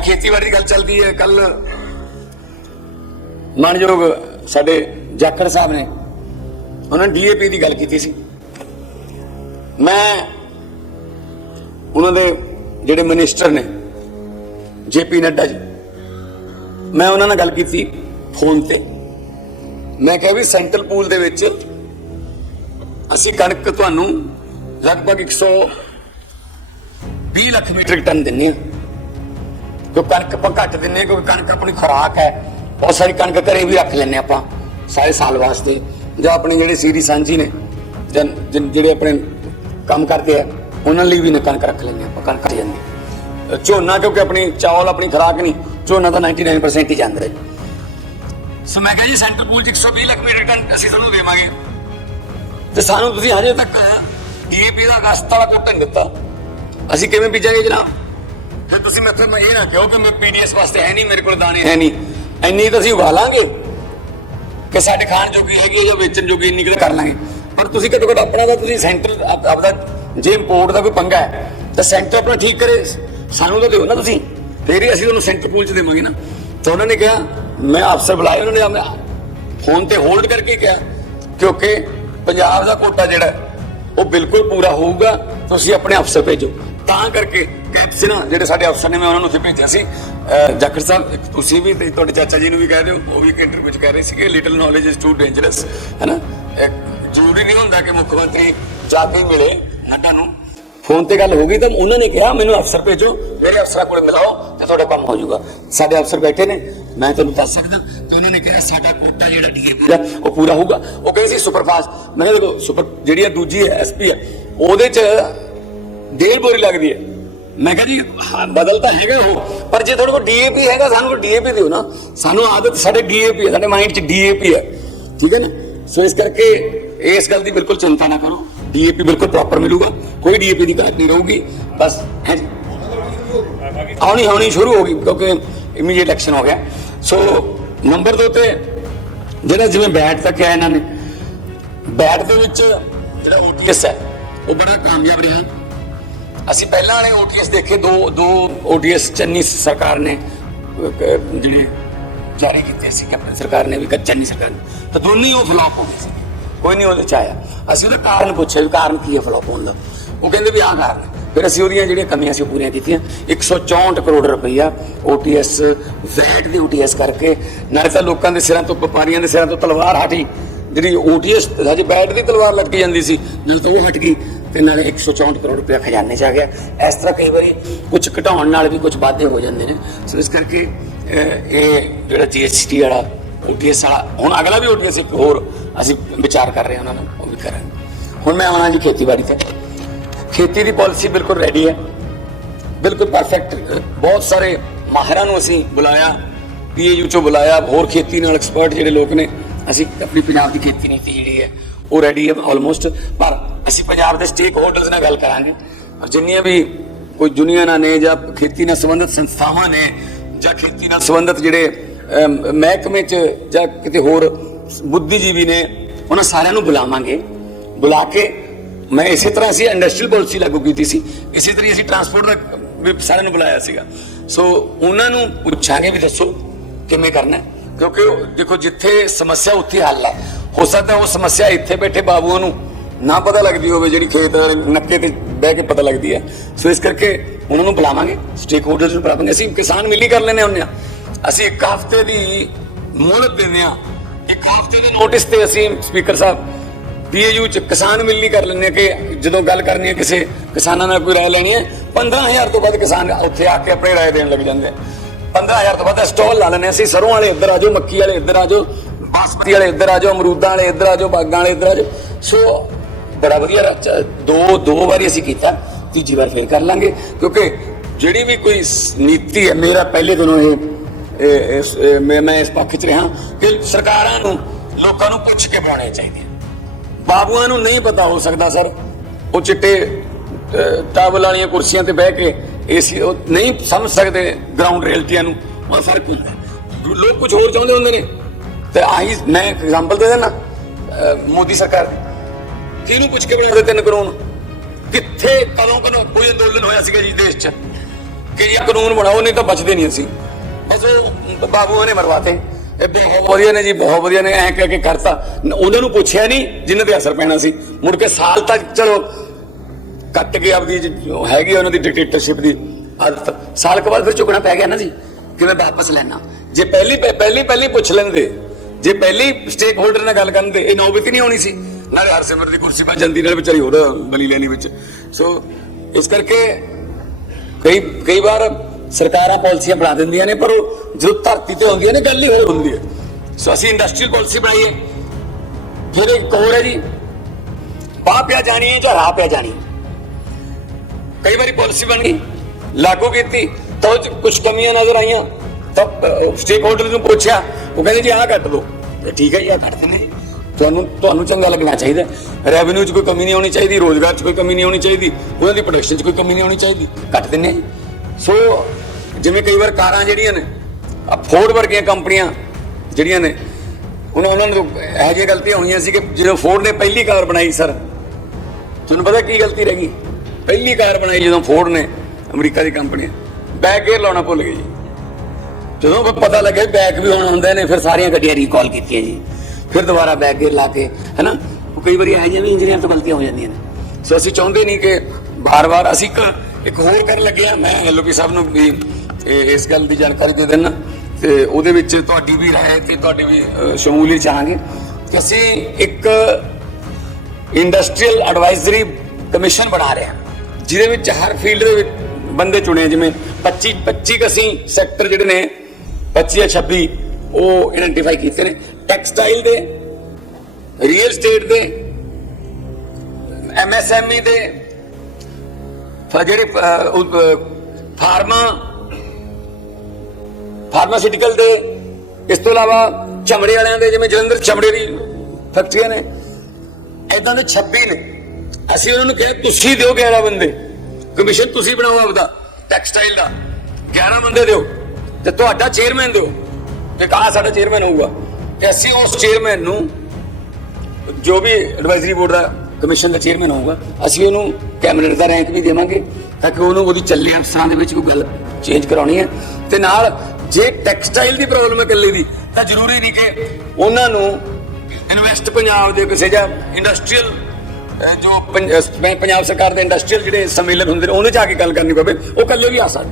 ਤਾਂ ਖੇਤੀਬਾੜੀ ਦੀ ਗੱਲ ਚੱਲਦੀ ਹੈ ਕੱਲ ਮਾਨਯੋਗ ਸਾਡੇ ਜਾਖੜ ਸਾਹਿਬ ਨੇ ਉਹਨਾਂ ਨੇ ਡੀਏਪੀ ਦੀ ਗੱਲ ਕੀਤੀ ਸੀ। ਮੈਂ ਉਹਨਾਂ ਦੇ ਜਿਹੜੇ ਮਿਨਿਸਟਰ ਨੇ, ਜੇਪੀ ਨੱਡਾ ਜੀ, ਮੈਂ ਉਹਨਾਂ ਨਾਲ ਗੱਲ ਕੀਤੀ ਫੋਨ ਤੇ। ਮੈਂ ਕਿਹਾ ਵੀ ਸੈਂਟਰਲ ਪੂਲ ਦੇ ਵਿੱਚ ਅਸੀਂ ਕਣਕ ਤੁਹਾਨੂੰ ਲਗਭਗ 120 ਲੱਖ ਮੀਟ੍ਰਿਕ ਟਨ ਦਿੰਨੇ ਆ ਕਿਉਂ ਕਣਕ ਆਪਾਂ ਘੱਟ ਦਿੰਨੇ ਕਿਉਂਕਿ ਕਣਕ ਆਪਣੀ ਖੁਰਾਕ ਹੈ, ਬਹੁਤ ਸਾਰੀ ਕਣਕ ਘਰੇ ਵੀ ਰੱਖ ਲੈਂਦੇ ਆਪਾਂ, ਸਾਰੇ ਸਾਲ ਵਾਸਤੇ। ਜਾਂ ਆਪਣੀ ਜਿਹੜੀ ਸੀਰੀ ਸਾਂਝੀ ਨੇ ਜਿਹੜੇ ਆਪਣੇ ਕੰਮ ਕਰਦੇ ਆ, ਉਹਨਾਂ ਲਈ ਵੀ ਨੇ ਕਣਕ ਰੱਖ ਲੈਂਦੇ ਆਪਾਂ, ਕਣਕ ਰੱਖ ਜਾਂਦੇ। ਝੋਨਾ, ਕਿਉਂਕਿ ਆਪਣੀ ਚਾਵਲ ਆਪਣੀ ਖੁਰਾਕ ਨਹੀਂ, ਝੋਨਾ ਤਾਂ 99% ਹੀ ਜਾਂਦਾ ਹੈ। ਸੋ ਮੈਂ ਕਿਹਾ ਜੀ centre pool 120 lakh metric ton ਅਸੀਂ ਤੁਹਾਨੂੰ ਦੇਵਾਂਗੇ। ਤੇ ਸਾਨੂੰ ਤੁਸੀਂ ਹਜੇ ਤੱਕ, ਡੀਏਪੀ ਦਾ ਅਗਸਤ ਵਾਲਾ ਕੋਟਾ ਨਹੀਂ ਦਿੱਤਾ। ਅਸੀਂ ਕਿਵੇਂ ਬੀਜਾਂਗੇ ਜਨਾਬ? ਫਿਰ ਤੁਸੀਂ ਮੈਥੋਂ ਮੈਂ ਇਹ ਨਾ ਕਹੋ ਕਿ ਮੈਂ ਪੀਡੀਐਸ ਵਾਸਤੇ ਹੈ ਨਹੀਂ ਮੇਰੇ ਕੋਲ ਦਾਣੇ ਹੈ ਨਹੀਂ। ਇੰਨੀ ਤਾਂ ਅਸੀਂ ਉਗਾ ਲਾਂਗੇ ਕਿ ਸਾਡੇ ਖਾਣ ਜੋਗੀ ਹੈਗੀ ਹੈ ਜਾਂ ਵੇਚਣ ਜੋਗੀ ਇੰਨੀ ਕੁ ਤਾਂ ਕਰ ਲਾਂਗੇ। ਪਰ ਤੁਸੀਂ ਘੱਟੋ ਘੱਟ ਆਪਣਾ ਤਾਂ ਤੁਸੀਂ ਸੈਂਟਰ ਆਪਦਾ ਜੇ ਇੰਪੋਰਟ ਦਾ ਕੋਈ ਪੰਗਾ ਹੈ ਤਾਂ ਸੈਂਟਰ ਆਪਣਾ ਠੀਕ ਕਰੇ। ਸਾਨੂੰ ਤਾਂ ਦਿਓ ਨਾ ਤੁਸੀਂ। ਫੇਰ ਹੀ ਅਸੀਂ ਤੁਹਾਨੂੰ ਸੈਂਟਰ ਪੂਲ ਚ ਦੇਵਾਂਗੇ ਨਾ। ਤਾਂ ਉਹਨਾਂ ਨੇ ਕਿਹਾ ਮੈਂ ਅਫਸਰ ਬੁਲਾਏ ਉਹਨਾਂ ਨੇ ਫੋਨ ਤੇ ਹੋਲਡ ਕਰਕੇ ਕਿਹਾ ਕਿਉਂਕਿ ਪੰਜਾਬ ਦਾ ਕੋਟਾ ਜਿਹੜਾ ਉਹ ਬਿਲਕੁਲ ਪੂਰਾ ਹੋਊਗਾ। ਤੁਸੀਂ ਆਪਣੇ ਅਫਸਰ ਭੇਜੋ। ਤਾਂ ਕਰਕੇ ਕੈਪਸ਼ਨ ਜਿਹੜੇ ਸਾਡੇ ਅਫਸਰ ਨੇ, ਮੈਂ ਉਹਨਾਂ ਨੂੰ ਉੱਥੇ ਭੇਜਿਆ ਸੀ। ਜਾਖੜ ਸਾਹਿਬ, ਇੱਕ ਤੁਸੀਂ ਵੀ ਤੇ ਤੁਹਾਡੇ ਚਾਚਾ ਜੀ ਨੂੰ ਵੀ ਕਹਿ ਰਹੇ ਹੋ ਉਹ ਵੀ ਇੱਕ ਇੰਟਰਵਿਊ ਚ ਕਹਿ ਰਹੇ ਸੀ ਕਿ little knowledge is too dangerous ਹੈਨਾ ਜ਼ਰੂਰੀ ਨਹੀਂ ਹੁੰਦਾ ਕਿ ਮੁੱਖ ਮੰਤਰੀ ਜਾ ਕੇ ਮਿਲੇ ਨੱਡਾ ਨੂੰ। ਫੋਨ ਤੇ ਗੱਲ ਹੋ ਗਈ ਤਾਂ ਉਹਨਾਂ ਨੇ ਕਿਹਾ, ਮੈਨੂੰ ਅਫਸਰ ਭੇਜੋ, ਮੇਰੇ ਅਫਸਰਾਂ ਕੋਲ ਮਿਲਾਓ ਤੇ ਤੁਹਾਡਾ ਕੰਮ ਹੋ ਜਾਊਗਾ। ਸਾਡੇ ਅਫਸਰ ਬੈਠੇ ਨੇ, ਮੈਂ ਤੁਹਾਨੂੰ ਦੱਸ ਸਕਦਾ ਤੇ ਉਹਨਾਂ ਨੇ ਕਿਹਾ, ਸਾਡਾ ਕੋਟਾ ਜਿਹੜਾ ਡੀਏਪੀ ਦਾ, ਉਹ ਪੂਰਾ ਹੋਊਗਾ। ਉਹ ਕਹਿੰਦੇ ਸੀ ਸੁਪਰਫਾਸਟ ਮੈਂ ਕਿਹਾ, ਦੇਖੋ, ਸੁਪਰ, ਜਿਹੜੀ ਆ ਦੂਜੀ ਹੈ ਐਸਪੀ ਹੈ ਉਹਦੇ ਚ ਡੇਢ ਬੋਰੀ ਲੱਗਦੀ ਹੈ। ਮੈਂ ਕਿਹਾ ਜੀ ਹਾਂ, ਬਦਲ ਤਾਂ ਹੈਗਾ ਉਹ। ਪਰ ਜੇ ਤੁਹਾਡੇ ਕੋਲ ਡੀਏਪੀ ਹੈਗਾ ਸਾਨੂੰ ਕੋਈ ਡੀਏਪੀ ਦਿਓ ਨਾ। ਸਾਨੂੰ ਆਦਤ ਸਾਡੇ ਡੀਏਪੀ ਹੈ ਸਾਡੇ ਮਾਈਂਡ 'ਚ ਡੀਏਪੀ ਹੈ। ਠੀਕ ਹੈ ਨਾ? ਸੋ ਇਸ ਕਰਕੇ ਇਸ ਗੱਲ ਦੀ ਬਿਲਕੁਲ ਚਿੰਤਾ ਨਾ ਕਰੋ। ਡੀਏਪੀ ਬਿਲਕੁਲ ਪ੍ਰੋਪਰ ਮਿਲੂਗਾ। ਕੋਈ ਡੀਏਪੀ ਦੀ ਘਾਟ ਨਹੀਂ ਰਹੂਗੀ। ਬਸ ਆਉਣੀ ਆਉਣੀ ਸ਼ੁਰੂ ਹੋ ਗਈ ਕਿਉਂਕਿ ਇਮੀਡੀਏਟ ਐਕਸ਼ਨ ਹੋ ਗਿਆ। ਸੋ ਨੰਬਰ 2 ਤੇ ਜਿਹੜਾ ਜਿਵੇਂ ਬੈਟ ਤੱਕ ਆਇਆ ਇਹਨਾਂ ਨੇ ਬੈਟ ਦੇ ਵਿੱਚ ਜਿਹੜਾ ਓਟੀਐਸ ਹੈ ਉਹ ਬੜਾ ਕਾਮਯਾਬ ਰਿਹਾ। ਅਸੀਂ ਪਹਿਲਾਂ ਵਾਲੇ ਓਟੀਐਸ ਦੇਖੇ, ਦੋ ਦੋ ਓਟੀਐਸ ਚੰਨੀ ਸਰਕਾਰ ਨੇ ਜਿਹੜੇ ਜਾਰੀ ਕੀਤੇ ਸੀ, ਕੈਪਟਨ ਸਰਕਾਰ ਨੇ ਵੀ ਕ- ਚੰਨੀ ਸਰਕਾਰ ਨੇ। ਤਾਂ ਦੋਨੇ ਹੀ ਉਹ ਫਲॉप ਹੋ ਗਏ ਸੀ। ਕੋਈ ਨਹੀਂ ਉਹਦੇ ਚ ਆਇਆ। ਅਸੀਂ ਉਹਦਾ ਕਾਰਨ ਪੁੱਛਿਆ ਵੀ ਕਾਰਨ ਕੀ ਹੈ ਫਲॉप ਹੋਣ ਦਾ। ਉਹ ਕਹਿੰਦੇ ਵੀ ਆਹ ਕਾਰਨ ਫਿਰ ਅਸੀਂ ਉਹਦੀਆਂ ਜਿਹੜੀਆਂ ਕਮੀਆਂ ਸੀ, ਉਹ ਪੂਰੀਆਂ ਕੀਤੀਆਂ। 164 ਕਰੋੜ ਰੁਪਈਆ ਓਟੀਐਸ ਵੈਟ ਦੀ ਓਟੀਐਸ ਕਰਕੇ, ਨਾਲੇ ਤਾਂ ਲੋਕਾਂ ਦੇ ਸਿਰਾਂ ਤੋਂ, ਵਪਾਰੀਆਂ ਦੇ ਸਿਰਾਂ ਤੋਂ ਤਲਵਾਰ ਹਟੀ। ਜਿਹੜੀ ਓਟੀਐਸ ਹਜੇ ਬੈਟ ਦੀ ਤਲਵਾਰ ਲਟਕੀ ਜਾਂਦੀ ਸੀ, ਨਾਲ ਤਾਂ ਉਹ ਹਟ ਗਈ ਤੇ ਨਾਲੇ 164 ਕਰੋੜ ਰੁਪਇਆ ਖਜ਼ਾਨੇ 'ਚ ਆ ਗਿਆ। ਇਸ ਤਰ੍ਹਾਂ ਕਈ ਵਾਰੀ ਕੁਝ ਘਟਾਉਣ ਨਾਲ ਵੀ ਕੁਝ ਵਾਧੇ ਹੋ ਜਾਂਦੇ ਨੇ। ਸੋ ਇਸ ਕਰਕੇ ਇਹ ਜਿਹੜਾ ਜੀਐਸਟੀ ਵਾਲਾ ਓਟੀਐਸ ਵਾਲਾ, ਹੁਣ ਅਗਲਾ ਵੀ ਓਟੀਐਸ ਇੱਕ ਹੋਰ ਅਸੀਂ ਵਿਚਾਰ ਕਰ ਰਹੇ ਹਾਂ ਉਹਨਾਂ ਨੂੰ ਉਹ ਵੀ ਕਰਾਂਗੇ। ਹੁਣ ਮੈਂ ਆਉਣਾ ਜੀ ਖੇਤੀਬਾੜੀ ਤੇ। ਖੇਤੀ ਦੀ ਪਾਲਿਸੀ ਬਿਲਕੁਲ ਰੈਡੀ ਹੈ। ਬਿਲਕੁਲ ਪਰਫੈਕਟ ਬਹੁਤ ਸਾਰੇ ਮਾਹਿਰਾਂ ਨੂੰ ਅਸੀਂ ਬੁਲਾਇਆ ਪੀਏਯੂ ਚੋਂ ਬੁਲਾਇਆ, ਹੋਰ ਖੇਤੀ ਨਾਲ ਐਕਸਪਰਟ ਜਿਹੜੇ ਲੋਕ ਨੇ ਅਸੀਂ ਆਪਣੀ ਪੰਜਾਬ ਦੀ ਖੇਤੀ ਨੀਤੀ ਜਿਹੜੀ ਹੈ, ਉਹ ਰੈਡੀ ਹੈ ਆਲਮੋਸਟ ਪਰ ਅਸੀਂ ਪੰਜਾਬ ਦੇ ਸਟੇਕ ਹੋਲਡਰਸ ਨਾਲ ਗੱਲ ਕਰਾਂਗੇ। ਜਿੰਨੀਆਂ ਵੀ ਕੋਈ ਯੂਨੀਅਨਾਂ ਨੇ ਜਾਂ ਖੇਤੀ ਨਾਲ ਸੰਬੰਧਿਤ ਸੰਸਥਾਵਾਂ ਨੇ ਜਾਂ ਖੇਤੀ ਨਾਲ ਸੰਬੰਧਿਤ ਜਿਹੜੇ ਮਹਿਕਮੇ 'ਚ ਜਾਂ ਕਿਤੇ ਹੋਰ ਬੁੱਧੀਜੀਵੀ ਨੇ, ਉਹਨਾਂ ਸਾਰਿਆਂ ਨੂੰ ਬੁਲਾਵਾਂਗੇ। ਬੁਲਾ ਕੇ ਮੈਂ ਇਸੇ ਤਰ੍ਹਾਂ ਅਸੀਂ ਇੰਡਸਟਰੀਅਲ ਪਾਲਿਸੀ ਲਾਗੂ ਕੀਤੀ ਸੀ। ਇਸੇ ਤਰ੍ਹਾਂ ਅਸੀਂ ਟਰਾਂਸਪੋਰਟ ਦਾ ਵੀ ਸਾਰਿਆਂ ਨੂੰ ਬੁਲਾਇਆ ਸੀਗਾ। ਸੋ ਉਹਨਾਂ ਨੂੰ ਪੁੱਛਾਂਗੇ ਵੀ ਦੱਸੋ ਕਿਵੇਂ ਕਰਨਾ ਹੈ। ਕਿਉਂਕਿ ਦੇਖੋ ਜਿੱਥੇ ਸਮੱਸਿਆ ਉੱਥੇ ਹੱਲ ਆ। ਹੋ ਸਕਦਾ ਉਹ ਸਮੱਸਿਆ ਇੱਥੇ ਬੈਠੇ ਬਾਬੂਆਂ ਨੂੰ ਨਾ ਪਤਾ ਲੱਗਦੀ ਹੋਵੇ ਜਿਹੜੀ ਖੇਤ ਵਾਲੇ ਨੱਕੇ ਤੇ ਬਹਿ ਕੇ ਪਤਾ ਲੱਗਦੀ ਹੈ। ਸੋ ਇਸ ਕਰਕੇ ਉਹਨਾਂ ਨੂੰ ਬੁਲਾਵਾਂਗੇ ਸਟੇਕ ਹੋਲਡਰਸ ਨੂੰ ਬੁਲਾਵਾਂਗੇ। ਅਸੀਂ ਕਿਸਾਨ ਮਿਲੀ ਕਰ ਲੈਨੇ ਹੁੰਦੇ ਆ ਅਸੀਂ ਇੱਕ ਹਫ਼ਤੇ ਦੀ ਮੋਹਲਤ ਦਿੰਦੇ ਆ ਇੱਕ ਹਫ਼ਤੇ ਦੇ ਨੋਟਿਸ ਤੇ ਅਸੀਂ ਸਪੀਕਰ ਸਾਹਿਬ ਪੀਏਯੂ ਚ ਕਿਸਾਨ ਮਿਲਣੀ ਕਰ ਲੈਂਦੇ ਕਿ ਜਦੋਂ ਗੱਲ ਕਰਨੀ ਹੈ ਕਿਸੇ ਕਿਸਾਨਾਂ ਨਾਲ ਕੋਈ ਰਾਏ ਲੈਣੀ ਹੈ 15000 ਤੋਂ ਵੱਧ ਕਿਸਾਨ ਉੱਥੇ ਆ ਕੇ ਆਪਣੀ ਰਾਏ ਦੇਣ ਲੱਗ ਜਾਂਦੇ ਆ। 15000 ਤੋਂ ਵੱਧ ਸਟਾਲ ਲਾ ਲੈਂਦੇ ਹਾਂ ਅਸੀਂ, ਸਰੋਂ ਵਾਲੇ ਇੱਧਰ ਆ ਜਾਓ, ਮੱਕੀ ਵਾਲੇ ਇੱਧਰ ਆ ਜਾਓ, ਬਾਸਮਤੀ ਵਾਲੇ ਇੱਧਰ ਆ ਅਮਰੂਦਾਂ ਵਾਲੇ ਇੱਧਰ ਆ ਬਾਗਾਂ ਵਾਲੇ ਇੱਧਰ ਆ ਸੋ ਬੜਾ ਵਧੀਆ ਰਾ- ਦੋ ਦੋ ਵਾਰੀ ਅਸੀਂ ਕੀਤਾ, ਤੀਜੀ ਵਾਰ ਫੇਰ ਕਰ ਲਾਂਗੇ, ਕਿਉਂਕਿ ਜਿਹੜੀ ਵੀ ਕੋਈ ਨੀਤੀ ਹੈ, ਮੇਰਾ ਪਹਿਲੇ ਦਿਨੋਂ ਇਹ ਮੈਂ ਇਸ ਪੱਖ 'ਚ ਰਿਹਾ ਕਿ ਸਰਕਾਰਾਂ ਨੂੰ ਲੋਕਾਂ ਨੂੰ ਪੁੱਛ ਕੇ ਬਣਾਉਣੇ ਚਾਹੀਦੇ ਬਾਬੂਆਂ ਨੂੰ ਨਹੀਂ ਪਤਾ ਹੋ ਸਕਦਾ, ਸਰ, ਉਹ ਚਿੱਟੇ ਟਾਵਲ ਵਾਲੀਆਂ ਕੁਰਸੀਆਂ ਤੇ ਬਹਿ ਕੇ ਏਸੀ ਨਹੀਂ ਸਮਝ ਸਕਦੇ ਗਰਾਊਂਡ ਰਿਐਲਿਟੀਆਂ ਨੂੰ। ਉਹ ਫ਼ਰਕ ਹੁੰਦਾ ਲੋਕ ਕੁਝ ਹੋਰ ਚਾਹੁੰਦੇ ਹੁੰਦੇ ਨੇ। ਤੇ ਆਹੀ ਮੈਂ ਐਗਜ਼ਾਮਪਲ ਦੇ ਦੇਣਾ ਮੋਦੀ ਸਰਕਾਰ ਦੀ। ਕਿਹਨੂੰ ਪੁੱਛ ਕੇ ਬਣਾਉਂਦੇ ਤਿੰਨ ਕਰੋੜ ਕਿੱਥੇ ਕਦੋਂ ਕਦੋਂ ਕੋਈ ਅੰਦੋਲਨ ਹੋਇਆ ਸੀਗਾ ਜੀ ਦੇਸ਼ 'ਚ? ਕਿ ਇਹ ਕਾਨੂੰਨ ਬਣਾਓ, ਨਹੀਂ ਤਾਂ ਬਚਦੇ ਨਹੀਂ ਅਸੀਂ। ਬਸ ਉਹ ਬਾਬੂਆਂ ਨੇ ਮਰਵਾਤੇ। ਇਹ ਬਹੁਤ ਵਧੀਆ ਨੇ ਜੀ, ਬਹੁਤ ਵਧੀਆ ਨੇ। ਐਂ ਕਹਿ ਕੇ ਕਰਤਾ। ਉਹਨਾਂ ਨੂੰ ਪੁੱਛਿਆ ਨਹੀਂ ਜਿਨ੍ਹਾਂ ਤੇ ਅਸਰ ਪੈਣਾ ਸੀ। ਮੁੜ ਕੇ ਸਾਲ ਤੱਕ, ਚਲੋ ਕੱਟ ਕੇ ਆਪਦੀ ਜੋ ਹੈਗੀ ਉਹਨਾਂ ਦੀ ਡਿਕਟੇਟਰਸ਼ਿਪ ਦੀ ਆਦਤ ਸਾਲ ਕੁ ਬਾਅਦ ਫਿਰ ਚੁੱਕਣਾ ਪੈ ਗਿਆ ਨਾ ਜੀ, ਕਿ ਮੈਂ ਵਾਪਸ ਲੈਣਾ ਜੇ ਪਹਿਲੀ ਪਹਿਲੀ ਪਹਿਲੀ ਪੁੱਛ ਲੈਂਦੇ, ਜੇ ਪਹਿਲੀ ਸਟੇਕ ਹੋਲਡਰ ਨਾਲ ਗੱਲ ਕਰਨ ਦੇ ਇਹ ਨੌਬਤ ਹੀ ਨਹੀਂ ਹੋਣੀ ਸੀ, ਨਾਲੇ ਹਰਸਿਮਰ ਦੀ ਕੁਰਸੀ ਬਣ ਜਾਂਦੀ, ਨਾਲੇ ਵਿਚਾਰੀ ਹੋਰ ਬਲੀ ਲੈਣੀ ਵਿੱਚ। ਸੋ ਇਸ ਕਰਕੇ ਕਈ ਕਈ ਵਾਰ ਸਰਕਾਰਾਂ ਪਾਲਿਸੀਆਂ ਬਣਾ ਦਿੰਦੀਆਂ ਨੇ, ਪਰ ਉਹ ਜਦੋਂ ਧਰਤੀ ਤੇ ਹੁੰਦੀਆਂ ਨੇ, ਗੱਲ ਹੀ ਹੋਰ ਹੁੰਦੀ ਹੈ। ਸੋ ਅਸੀਂ ਇੰਡਸਟਰੀਅਲ ਪਾਲਿਸੀ ਬਣਾਈ ਹੈ ਫਿਰ ਇੱਕ ਹੋਰ ਹੈ ਜੀ, ਬਾਹ ਪਿਆ ਜਾਣੀ ਹੈ ਜਾਂ ਰਾਹ ਪਿਆ ਜਾਣੀ ਹੈ? ਕਈ ਵਾਰੀ ਪਾਲਿਸੀ ਬਣ ਗਈ, ਲਾਗੂ ਕੀਤੀ, ਤਾਂ ਉਹ ਕੁਝ ਕਮੀਆਂ ਨਜ਼ਰ ਆਈਆਂ। ਤਾਂ ਸਟੇਕ ਹੋਲਡਰ ਨੂੰ ਪੁੱਛਿਆ, ਉਹ ਕਹਿੰਦੇ ਜੀ ਆਹ ਕੱਟ ਦਿਓ ਤੇ ਠੀਕ ਹੈ ਜੀ, ਆਹ ਕੱਟ ਦਿੰਦੇ ਜੀ ਤੁਹਾਨੂੰ ਤੁਹਾਨੂੰ ਚੰਗਾ ਲੱਗਣਾ ਚਾਹੀਦਾ। ਰੈਵਨਿਊ 'ਚ ਕੋਈ ਕਮੀ ਨਹੀਂ ਹੋਣੀ ਚਾਹੀਦੀ, ਰੋਜ਼ਗਾਰ 'ਚ ਕੋਈ ਕਮੀ ਨਹੀਂ ਹੋਣੀ ਚਾਹੀਦੀ, ਉਹਨਾਂ ਦੀ ਪ੍ਰੋਡਕਸ਼ਨ 'ਚ ਕੋਈ ਕਮੀ ਨਹੀਂ ਹੋਣੀ ਚਾਹੀਦੀ। ਕੱਟ ਦਿੰਦੇ ਸੋ ਜਿਵੇਂ ਕਈ ਵਾਰ ਕਾਰਾਂ ਜਿਹੜੀਆਂ ਨੇ ਆ ਫੋਰਡ ਵਰਗੀਆਂ ਕੰਪਨੀਆਂ ਜਿਹੜੀਆਂ ਨੇ ਉਹਨਾਂ ਉਹਨਾਂ ਨੂੰ ਇਹੋ ਜਿਹੀਆਂ ਗਲਤੀਆਂ ਹੋਈਆਂ ਸੀ ਕਿ ਜਦੋਂ ਫੋਰਡ ਨੇ ਪਹਿਲੀ ਕਾਰ ਬਣਾਈ, ਸਰ, ਤੁਹਾਨੂੰ ਪਤਾ ਕੀ ਗਲਤੀ ਰਹਿ ਗਈ? ਪਹਿਲੀ ਕਾਰ ਬਣਾਈ ਜਦੋਂ ਫੋਰਡ ਨੇ, ਅਮਰੀਕਾ ਦੀ ਕੰਪਨੀ ਬੈਕ ਗੇਅਰ ਲਾਉਣਾ ਭੁੱਲ ਗਏ ਜੀ। ਜਦੋਂ ਪਤਾ ਲੱਗਿਆ ਬੈਕ ਵੀ ਹੁਣ ਹੁੰਦੇ ਨੇ, ਫਿਰ ਸਾਰੀਆਂ ਗੱਡੀਆਂ ਰੀਕਾਲ ਕੀਤੀਆਂ ਜੀ। ਫਿਰ ਦੁਬਾਰਾ ਬੈਕ ਗੇਅਰ ਲਾ ਕੇ, ਹੈਨਾ? ਉਹ ਕਈ ਵਾਰੀ ਇਹੋ ਜਿਹੀਆਂ ਵੀ ਇੰਜੀਨੀਅਰ ਤੋਂ ਗਲਤੀਆਂ ਹੋ ਜਾਂਦੀਆਂ ਨੇ। ਸੋ ਅਸੀਂ ਚਾਹੁੰਦੇ ਨਹੀਂ ਕਿ ਬਾਰ-ਬਾਰ ਅਸੀਂ ਇੱਕ ਇੱਕ ਹੋਰ ਕਰਨ ਲੱਗੇ ਆ ਮੈਂ ਐਲਓਪੀ ਸਾਹਿਬ ਨੂੰ ਵੀ ਇਸ ਗੱਲ ਦੀ ਜਾਣਕਾਰੀ ਦੇ ਦੇਣਾ ਤੇ ਉਹਦੇ ਵਿੱਚ ਤੁਹਾਡੀ ਵੀ ਰਾਏ ਤੇ ਤੁਹਾਡੀ ਵੀ ਸ਼ਮੂਲੀ ਚਾਹਾਂਗੇ ਕਿ ਅਸੀਂ ਇੱਕ ਇੰਡਸਟਰੀਅਲ ਐਡਵਾਈਜ਼ਰੀ ਕਮਿਸ਼ਨ ਬਣਾ ਰਹੇ ਹਾਂ। ਜਿਹਦੇ ਵਿੱਚ ਹਰ ਫੀਲਡ ਦੇ ਵਿੱਚ ਬੰਦੇ ਚੁਣੇ ਜਿਵੇਂ 25 25 ਕੁ ਅਸੀਂ ਸੈਕਟਰ ਜਿਹੜੇ ਨੇ 25 ਜਾਂ 26 ਉਹ ਆਇਡੈਂਟੀਫਾਈ ਕੀਤੇ ਨੇ। ਟੈਕਸਟਾਈਲ ਦੇ ਰੀਅਲ ਸਟੇਟ ਦੇ ਐਮਐਸਐਮਈ ਦੇ ਜਿਹੜੇ ਫਾਰਮਾ ਫਾਰਮਾਸਿਊਟੀਕਲ ਦੇ, ਇਸ ਤੋਂ ਇਲਾਵਾ ਚਮੜੇ ਵਾਲਿਆਂ ਦੇ, ਜਿਵੇਂ ਜਲੰਧਰ ਚਮੜੇ ਦੀ ਫੈਕਟਰੀਆਂ ਨੇ। ਐਦਾਂ ਦੇ 26 ਨੇ। ਅਸੀਂ ਉਹਨਾਂ ਨੂੰ ਕਿਹਾ, ਤੁਸੀਂ ਦਿਓ 11 ਬੰਦੇ। ਕਮਿਸ਼ਨ ਤੁਸੀਂ ਬਣਾਓ ਆਪਦਾ, ਟੈਕਸਟਾਈਲ ਦਾ। 11 ਬੰਦੇ ਦਿਓ ਤੇ ਤੁਹਾਡਾ ਚੇਅਰਮੈਨ ਦਿਓ। ਤੇ ਕਹਾ ਸਾਡਾ ਚੇਅਰਮੈਨ ਹੋਊਗਾ। ਤੇ ਅਸੀਂ ਉਸ ਚੇਅਰਮੈਨ ਨੂੰ, ਜੋ ਵੀ ਐਡਵਾਈਜ਼ਰੀ ਬੋਰਡ ਦਾ ਕਮਿਸ਼ਨ ਦਾ ਚੇਅਰਮੈਨ ਹੋਊਗਾ, ਅਸੀਂ ਉਹਨੂੰ ਕੈਬਨਿਟ ਦਾ ਰੈਂਕ ਵੀ ਦੇਵਾਂਗੇ, ਤਾਂ ਕਿ ਉਹਨੂੰ ਉਹਦੀ ਚੱਲੇ ਅਫਸਰਾਂ ਦੇ ਵਿੱਚ ਕੋਈ ਗੱਲ ਚੇਂਜ ਕਰਾਉਣੀ ਹੈ। ਤੇ ਨਾਲ ਜੇ ਟੈਕਸਟਾਈਲ ਦੀ ਪ੍ਰੋਬਲਮ ਹੈ ਇਕੱਲੇ ਦੀ, ਤਾਂ ਜ਼ਰੂਰੀ ਨਹੀਂ ਕਿ ਉਹਨਾਂ ਨੂੰ ਇਨਵੈਸਟ ਪੰਜਾਬ ਦੇ ਕਿਸੇ ਜਾਂ ਇੰਡਸਟਰੀਅਲ ਜੋ ਪੰਜ- ਪੰਜਾਬ ਸਰਕਾਰ ਦੇ ਇੰਡਸਟਰੀਅਲ ਜਿਹੜੇ ਸੰਮੇਲਨ ਹੁੰਦੇ ਨੇ ਉਹਨੇ ਚ ਆ ਕੇ ਗੱਲ ਕਰਨੀ ਪਵੇ। ਉਹ ਇਕੱਲੇ ਵੀ ਆ ਸਕਦੇ।